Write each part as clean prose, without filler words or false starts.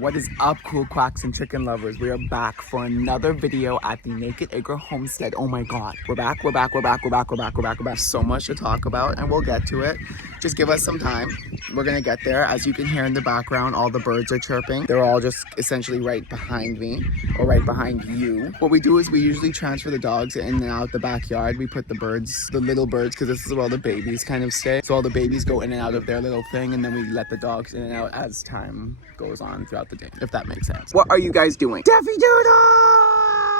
What is up, cool quacks and chicken lovers? We are back for another video at the Naked Acre Homestead. Oh my god, we're back. So much to talk about and we'll get to it. Just give us some time. We're gonna get there. As you can hear in the background, all the birds are chirping. They're all just essentially right behind me or right behind you. What we do is we usually transfer the dogs in and out the backyard. We put the birds, the little birds, because this is where all the babies kind of stay. So all the babies go in and out of their little thing, and then we let the dogs in and out as time goes on throughout the day, if that makes sense. What are you guys doing? Daffy Doodle!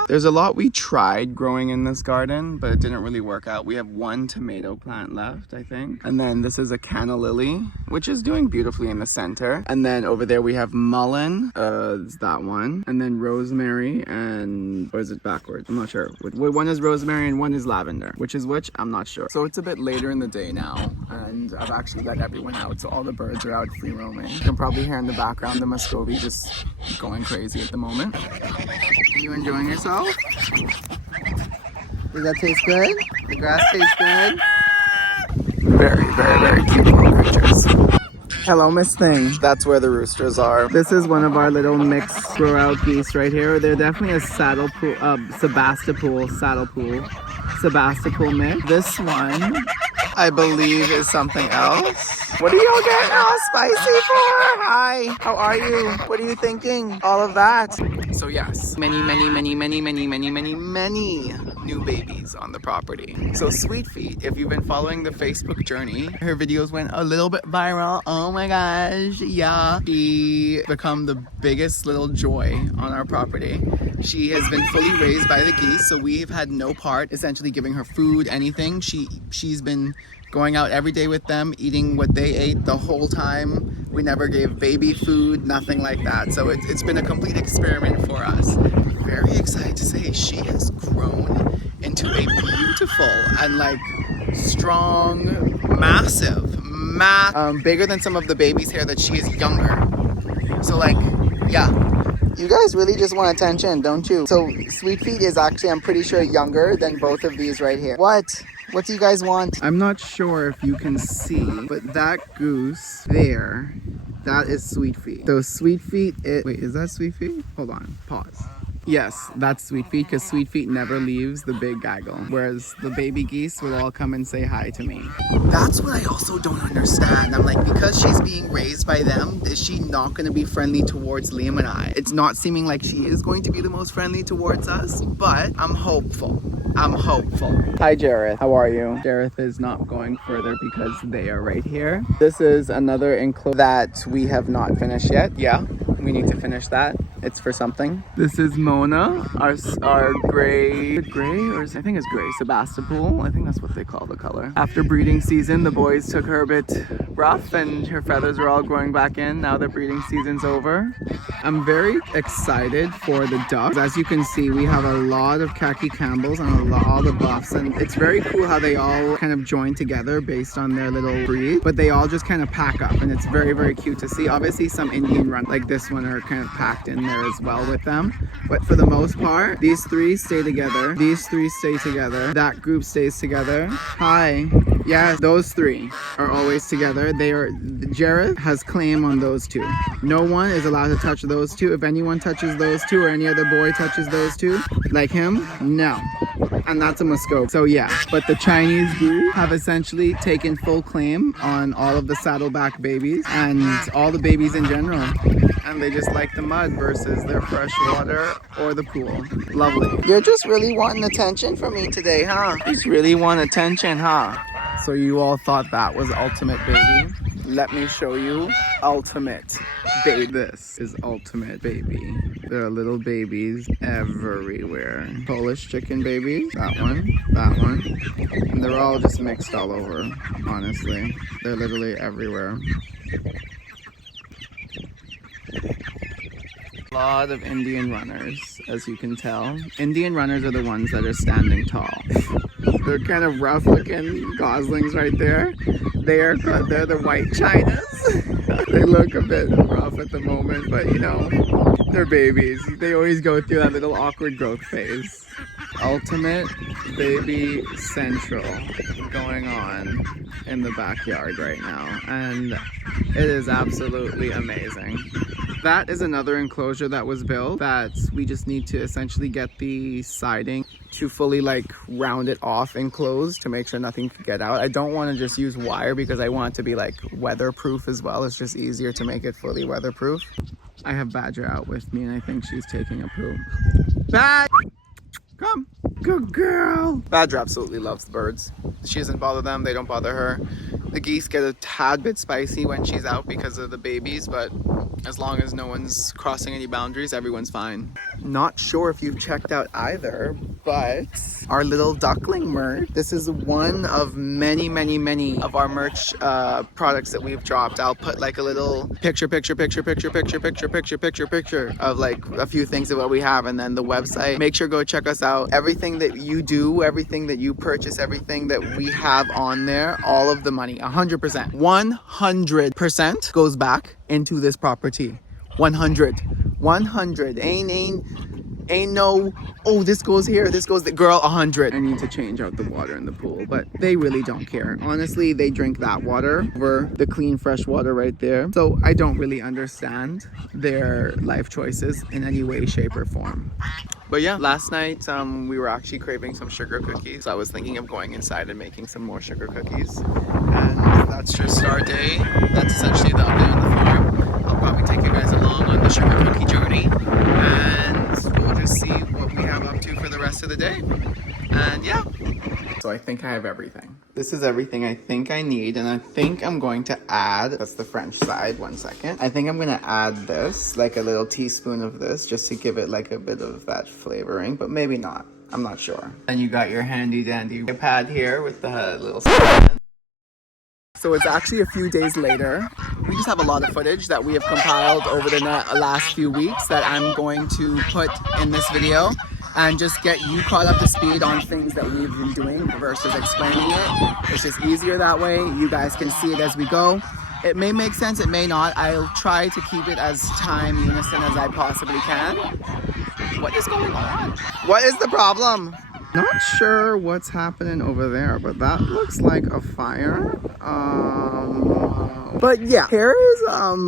There's a lot we tried growing in this garden, but it didn't really work out. We have one tomato plant left, I think. And then this is a canna lily, which is doing beautifully in the center. And then over there we have mullein, it's that one. And then rosemary and, or is it backwards? I'm not sure. One is rosemary and one is lavender. Which is which? I'm not sure. So it's a bit later in the day now, and I've actually let everyone out, so all the birds are out free roaming. You can probably hear in the background the Muscovy just going crazy at the moment. Are you enjoying yourself? Does that taste good? The grass tastes good? Very cute little creatures. Hello, Miss Thing. That's where the roosters are. This is one of our little mixed grow-out geese right here. They're definitely a Sebastopol mix. This one, I believe, is something else. What are y'all getting all spicy for? Hi, how are you? What are you thinking? All of that. So yes, many new babies on the property. So Sweet Feet, if you've been following the Facebook journey, her videos went a little bit viral. Oh my gosh, yeah. She become the biggest little joy on our property. She has been fully raised by the geese, so we've had no part essentially giving her food, anything. She's been going out every day with them, eating what they ate the whole time. We never gave baby food, nothing like that. So it's been a complete experiment for us. Very excited to say she has grown into a beautiful and like strong, massive, bigger than some of the babies here that she is younger. So like, yeah. You guys really just want attention, don't you? So Sweet Feet is actually, I'm pretty sure, younger than both of these right here. What do you guys want? I'm not sure if you can see, but that goose there, that is Sweet Feet. So Sweet Feet, wait, is that Sweet Feet? Hold on, pause. Yes, that's Sweet Feet, because Sweet Feet never leaves the big gaggle, whereas the baby geese will all come and say hi to me. That's what I also don't understand. I'm like, because she's being raised by them, is she not going to be friendly towards Liam and I? It's not seeming like she is going to be the most friendly towards us, but I'm hopeful. Hi, Jareth. How are you? Jareth is not going further because they are right here. This is another enclosing that we have not finished yet. Yeah, we need to finish that. It's for something. This is Mona, our gray, or I think it's gray Sebastopol. I think that's what they call the color. After breeding season, the boys took her a bit rough and her feathers are all growing back in. Now the breeding season's over. I'm very excited for the ducks. As you can see, we have a lot of khaki Campbells and all the buffs, and it's very cool how they all kind of join together based on their little breed, but they all just kind of pack up, and it's very cute to see. Obviously some Indian run like this one are kind of packed in there as well with them, but for the most part these three stay together, these three stay together, that group stays together. Hi. Yes, those three are always together. Jared has claim on those two. No one is allowed to touch those two. If anyone touches those two or any other boy touches those two, like him, no. And that's a Muscovy. So yeah, but the Chinese group have essentially taken full claim on all of the saddleback babies and all the babies in general. And they just like the mud versus their fresh water or the pool. Lovely. You're just really wanting attention from me today, huh? Just really want attention, huh? So you all thought that was ultimate baby. Let me show you ultimate baby. This is ultimate baby. There are little babies everywhere. Polish chicken babies, that one. And they're all just mixed all over, honestly. They're literally everywhere. A lot of Indian runners, as you can tell. Indian runners are the ones that are standing tall. They're kind of rough looking goslings right there. They're the white Chinas. They look a bit rough at the moment, but you know, they're babies. They always go through that little awkward growth phase. Ultimate baby central going on in the backyard right now, and it is absolutely amazing. That is another enclosure that was built that we just need to essentially get the siding to fully like round it off and close to make sure nothing can get out. I don't want to just use wire because I want it to be like weatherproof as well. It's just easier to make it fully weatherproof. I have Badger out with me and I think she's taking a poop. Badger! Come. Good girl. Badger absolutely loves the birds. She doesn't bother them. They don't bother her. The geese get a tad bit spicy when she's out because of the babies, but as long as no one's crossing any boundaries, everyone's fine. Not sure if you've checked out either, but our little duckling merch. This is one of many of our merch products that we've dropped. I'll put like a little picture of like a few things of what we have, and then the website. Make sure go check us out. Everything that you do, everything that you purchase, everything that we have on there, all of the money, 100% goes back into this property. 100 ain't no, oh, this goes here, this goes the girl. 100. I need to change out the water in the pool, but they really don't care. Honestly, they drink that water over the clean fresh water right there. So I don't really understand their life choices in any way, shape, or form. But yeah, last night we were actually craving some sugar cookies. I was thinking of going inside and making some more sugar cookies. And that's just our day. That's essentially the update on the farm. I'll probably take you guys along on the sugar cookie journey. And we'll just see what we have up to for the rest of the day. And yeah. So I think I have everything. This is everything I think I need, and I think I'm going to add, that's the French side, 1 second. I think I'm gonna add this, like a little teaspoon of this, just to give it like a bit of that flavoring, but maybe not. I'm not sure. And you got your handy dandy pad here with the little stand. So it's actually a few days later. We just have a lot of footage that we have compiled over the last few weeks that I'm going to put in this video and just get you caught up to speed on things that we've been doing versus explaining it. It's just easier that way. You guys can see it as we go. It may make sense, it may not. I'll try to keep it as time unison as I possibly can. What is going on? What is the problem? Not sure what's happening over there, but that looks like a fire. But yeah, here is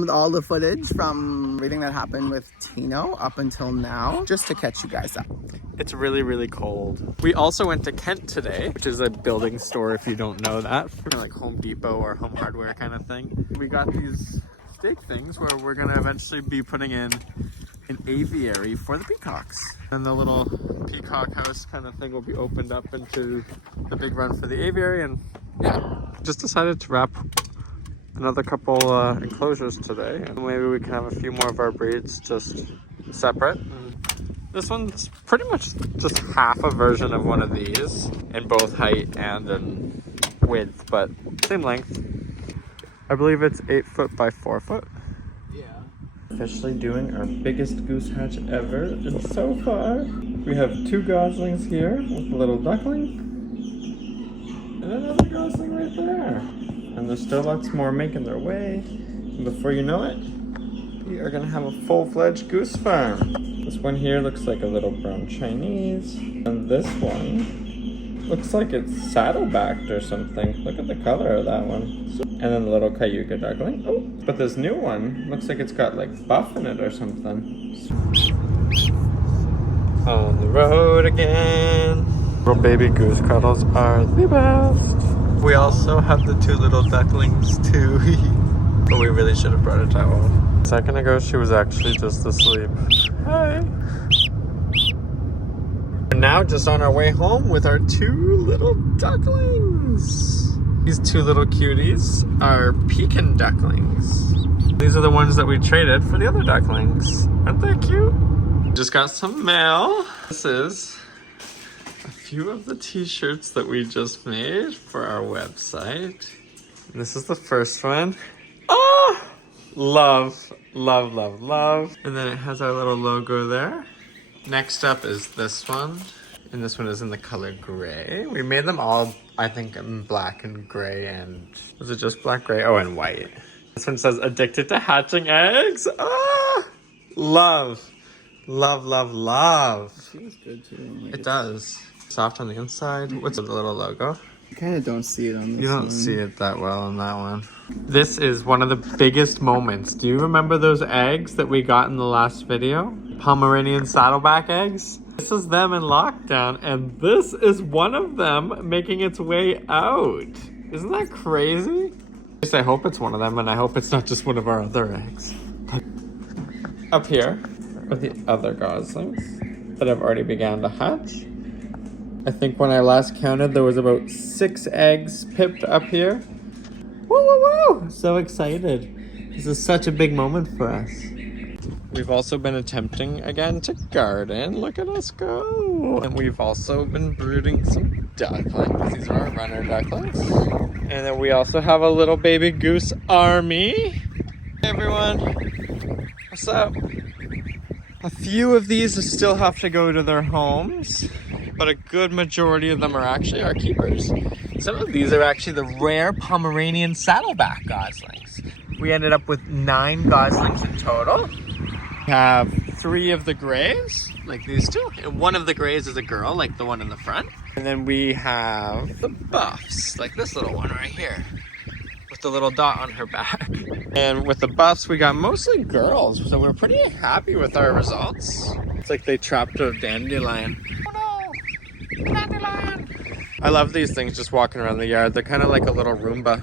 all the footage from everything that happened with Tino up until now, just to catch you guys up. It's really cold. We also went to Kent today, which is a building store if you don't know that, for like Home Depot or Home Hardware kind of thing. We got these stake things where we're gonna eventually be putting in an aviary for the peacocks. And the little peacock house kind of thing will be opened up into the big run for the aviary. And yeah, just decided to wrap another couple enclosures today, and maybe we can have a few more of our breeds just separate. This one's pretty much just half a version of one of these in both height and in width, but same length. I believe it's 8 foot by 4 foot. Yeah. Officially doing our biggest goose hatch ever, and so far we have 2 goslings here with a little duckling and another gosling right there. And there's still lots more making their way. And before you know it, we are gonna have a full-fledged goose farm. This one here looks like a little brown Chinese. And this one looks like it's saddlebacked or something. Look at the color of that one. And then the little Cayuga duckling. Oh, but this new one looks like it's got like buff in it or something. On the road again. Little baby goose cuddles are the best. We also have the 2 little ducklings too, but we really should have brought a towel. A second ago, she was actually just asleep. Hi. We're now just on our way home with our 2 little ducklings. These 2 little cuties are pecan ducklings. These are the ones that we traded for the other ducklings. Aren't they cute? Just got some mail. This is a few of the t-shirts that we just made for our website. And this is the first one. Oh, love. And then it has our little logo there. Next up is this one. And this one is in the color gray. We made them all, I think, in black and gray, and was it just black, gray? Oh, and white. This one says addicted to hatching eggs. Ah, love. Feels good too. It does. Soft on the inside. What's the little logo? You kind of don't see it on this You don't one. see it that well on that one. This is one of the biggest moments. Do you remember those eggs that we got in the last video? Pomeranian Saddleback eggs? This is them in lockdown, and this is one of them making its way out. Isn't that crazy? At least I hope it's one of them, and I hope it's not just one of our other eggs. Up here are the other goslings that have already began to hatch. I think when I last counted, there was about 6 eggs pipped up here. Woo, woo, woo! So excited. This is such a big moment for us. We've also been attempting again to garden. Look at us go. And we've also been brooding some ducklings. These are our runner ducklings. And then we also have a little baby goose army. Hey everyone. What's up? A few of these still have to go to their homes, but a good majority of them are actually our keepers. Some of these are actually the rare Pomeranian Saddleback goslings. We ended up with 9 goslings in total. We have 3 of the grays, like these two. And one of the grays is a girl, like the one in the front. And then we have the buffs, like this little one right here, with the little dot on her back. And with the buffs, we got mostly girls, so we're pretty happy with our results. It's like they trapped a dandelion. Oh no, dandelion! I love these things just walking around the yard. They're kind of like a little Roomba.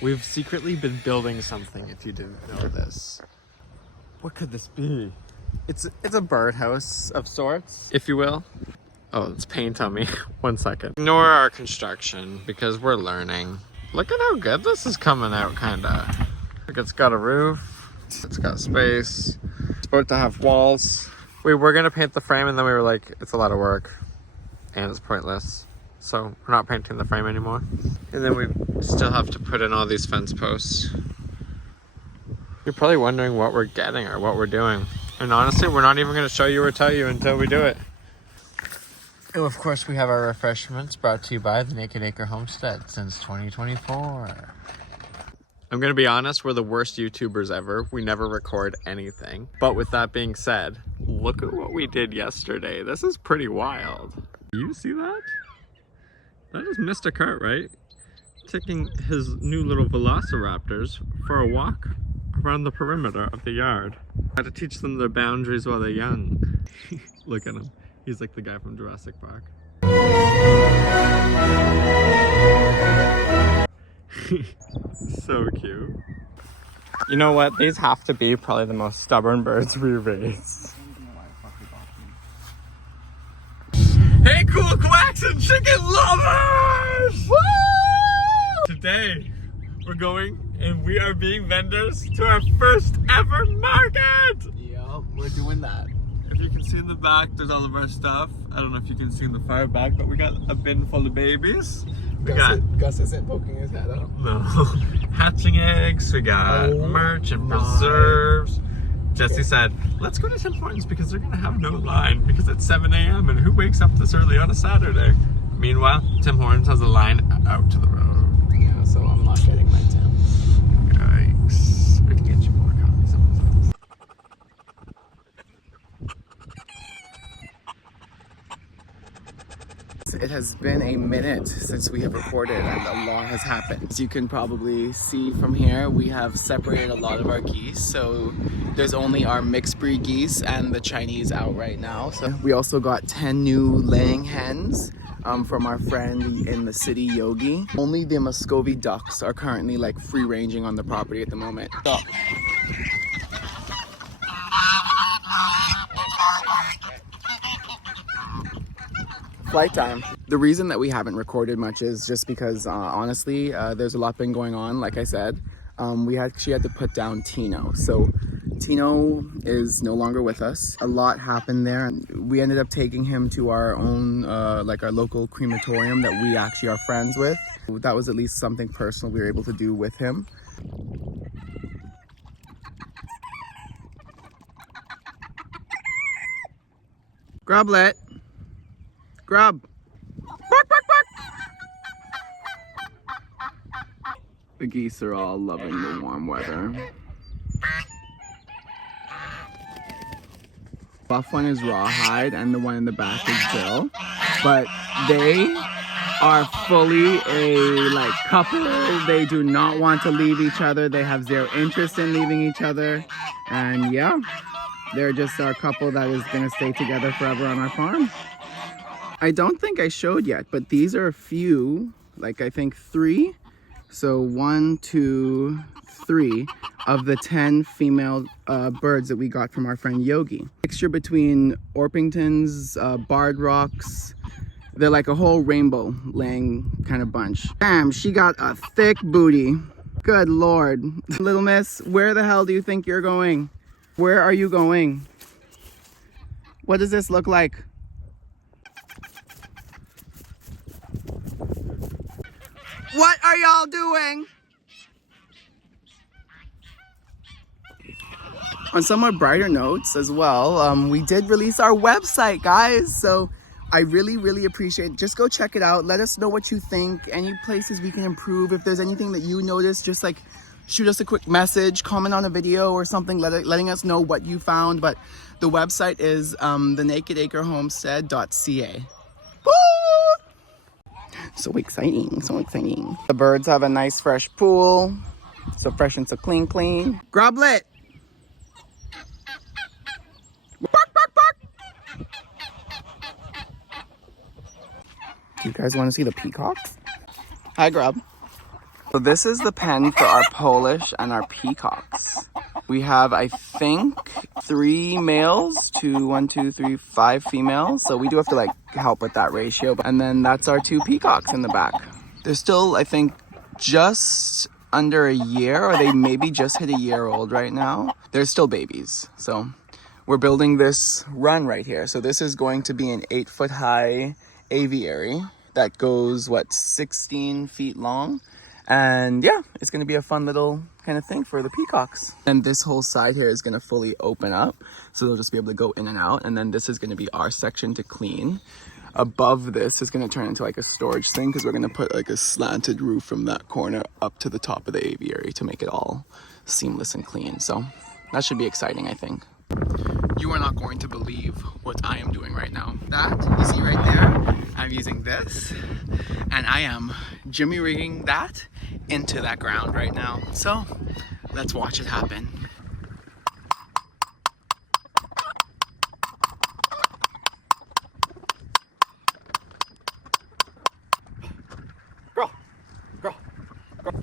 We've secretly been building something, if you didn't know this. What could this be? It's a birdhouse of sorts, if you will. Oh, it's paint on me. 1 second. Ignore our construction because we're learning. Look at how good this is coming out, kinda. Like it's got a roof, it's got space, it's about to have walls. We were gonna paint the frame and then we were like, it's a lot of work and it's pointless. So we're not painting the frame anymore. And then we still have to put in all these fence posts. You're probably wondering what we're getting or what we're doing. And honestly, we're not even gonna show you or tell you until we do it. And of course, we have our refreshments brought to you by the Naked Acre Homestead since 2024. I'm gonna be honest, we're the worst YouTubers ever. We never record anything. But with that being said, look at what we did yesterday. This is pretty wild. Do you see that? That is Mr. Cartwright taking his new little velociraptors for a walk around the perimeter of the yard. How to teach them their boundaries while they're young. Look at him. He's like the guy from Jurassic Park. So cute. You know what? These have to be probably the most stubborn birds we raised. Hey, cool quacks and chicken lovers! Woo! Today, we're going and we are being vendors to our first ever market! Yeah, we're doing that. If you can see in the back, there's all of our stuff. I don't know if you can see in the far back, but we got a bin full of babies. Gus isn't poking his head out. No. Hatching eggs, we got merch and preserves. Jesse said, let's go to Tim Hortons because they're gonna have no line because it's 7 a.m. and who wakes up this early on a Saturday? Meanwhile, Tim Hortons has a line out to the road. Yeah, so I'm not getting my Tim. Yikes. I can get you more coffee sometimes. It has been a minute since we have recorded and a lot has happened. As you can probably see from here, we have separated a lot of our geese. So there's only our mixed breed geese and the Chinese out right now. So we also got 10 new laying hens from our friend in the city, Yogi. Only the Muscovy ducks are currently like free ranging on the property at the moment. So, flight time. The reason that we haven't recorded much is just because honestly there's a lot been going on. Like I said, we actually had to put down Tino. So Tino is no longer with us. A lot happened there. We ended up taking him to our own like our local crematorium that we actually are friends with. That was at least something personal we were able to do with him. Grublet. Grub. Bark, bark, bark. The geese are all loving the warm weather. Buff one is rawhide and the one in the back is Bill. But they are fully a like couple. They do not want to leave each other. They have zero interest in leaving each other. And yeah, they're just our couple that is gonna stay together forever on our farm. I don't think I showed yet, but these are a few, like I think 3. So 1, 2, 3 of the 10 female birds that we got from our friend Yogi. Mixture between Orpingtons, Barred Rocks. They're like a whole rainbow laying kind of bunch. Damn, she got a thick booty. Good Lord. Little miss, where the hell do you think you're going? Where are you going? What does this look like? What are y'all doing? On somewhat brighter notes as well, we did release our website, guys. So I really appreciate it. Just go check it out. Let us know what you think. Any places we can improve. If there's anything that you notice, just like shoot us a quick message, comment on a video or something, letting us know what you found. But the website is the Naked Acre Homestead.ca. So exciting, so exciting. The birds have a nice fresh pool. So fresh and so clean. Groblet! Bark, bark, bark! Do you guys want to see the peacocks? Hi, Grub. So this is the pen for our Polish and our peacocks. We have, I think, 3 males to 1, 2, 3, 5 females. So we do have to like help with that ratio. And then that's our 2 peacocks in the back. They're still, I think, just under a year, or they maybe just hit a year old right now. They're still babies. So we're building this run right here. So this is going to be an 8-foot high aviary that goes, 16 feet long. And yeah, it's gonna be a fun little kind of thing for the peacocks. And this whole side here is gonna fully open up. So they'll just be able to go in and out. And then this is gonna be our section to clean. Above this is gonna turn into like a storage thing, because we're gonna put like a slanted roof from that corner up to the top of the aviary to make it all seamless and clean. So that should be exciting, I think. You are not going to believe what I am doing right now. That you see right there, I'm using this and I am jimmy rigging that into that ground right now. So let's watch it happen. Girl, girl, girl.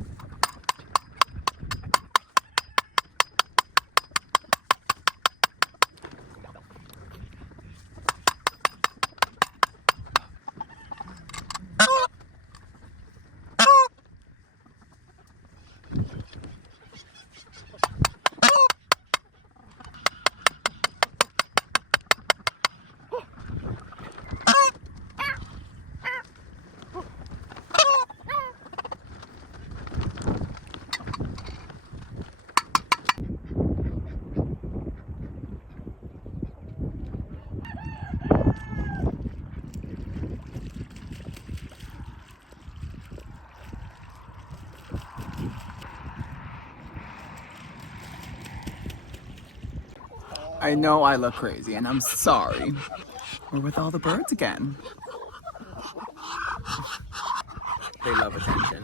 I know I look crazy and I'm sorry. We're with all the birds again. They love attention.